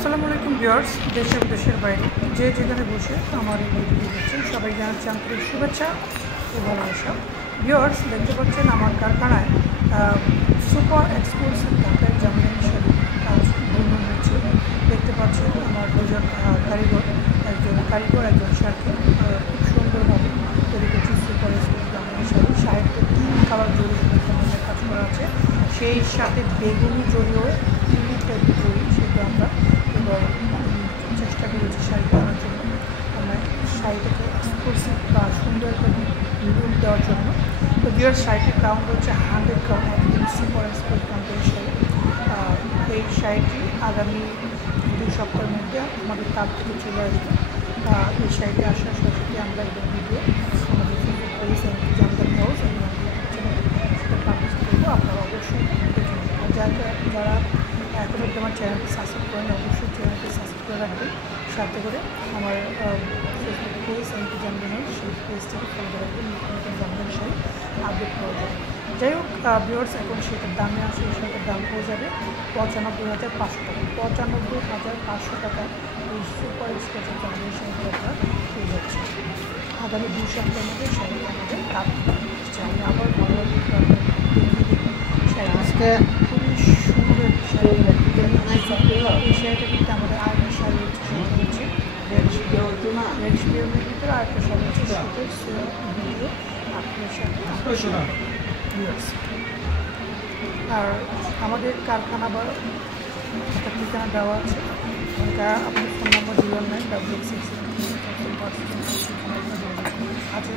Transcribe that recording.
আসসালামু আলাইকুম ভিউয়ার্স, দেশে বিদেশের বাইরে যে যেখানে বসে আমার এই ভিডিওটি দেখছেন সবাই জানাচ্ছি আন্তরিক শুভেচ্ছা ও ভালোবাসা। ভিউয়ার্স, দেখতে পাচ্ছেন আমার কারখানায় সুপার এক্সক্লুসিভ ঢাকায় জামদানি শাড়ি কাজ বর্ণন হচ্ছে। দেখতে পাচ্ছেন আমার দুজন কারিগর একজন শাড়িকে খুব সুন্দরভাবে তৈরি করছে। Super exclusive jamdani sari 3 colour জড়ি কাজ করা আছে, সেই সাথে বেগুনি জড়িও ইউনিক টাইপের জড়ি, সেটা আমরা এবার চেষ্টা করেছি শাড়ি করার জন্য। আমরা শাড়িটাকে এক্সক্লুসিভ বা সুন্দর একটা লুক দেওয়ার জন্য। তো বিয়ার শাড়িটির কাউন্ট হচ্ছে 100 কাউন্ট, একদম সুপার এক্সক্লুসিভ কাউন্টের শাড়ি। এই শাড়িটি আগামী 2 সপ্তাহের মধ্যে আমাদের তার থেকে চলে আসবে। এই শাড়িটি আসার সাথে আমরা একদম ভিডিও আমাদের ফেসবুক পেজ জামদানি হাউস এবং সেটা পাবলিশ করবো। আপনারা অবশ্যই দেখুন। আর যারা এখনও আমার চ্যানেলটি সাবস্ক্রাইব করেন, অবশ্যই চ্যানেলটি সাবস্ক্রাইব করে রাখবেন। সাথে করে আমার ফেসবুক পেজ জামদানি হাউস, সেই পেজটাকে ফলো করে রাখবেন। নতুন নতুন জামদানি শাড়ি আপডেট পাওয়া যাবে। যাই হোক ভিউয়ার্স, এখন সেটার দামে আসে, সেটার দাম হয়ে যাবে 95,500 টাকা। 95,500 টাকা এই সুপার এক্সক্লুসিভ জামদানি শাড়িটি আপনারা পেয়ে যাচ্ছে। আগামী 2 সপ্তাহের মধ্যে শাড়ি আমাদের কাজ চাই। আবার ভালো দেখিয়ে দিই শাড়ি, খুবই সুন্দর শাড়ি। এই শাড়িটা কিন্তু আমাদের আরেকটা শাড়ি হচ্ছে রেড শিওরের ভিতরে আরেকটা শাড়ি হচ্ছে শীতের ভিডিও আপনার সাথে। আর আমাদের কারখানা বা একটা ঠিকানা দেওয়া আছে, এটা আপনার ফোন নম্বর 0966 আছে।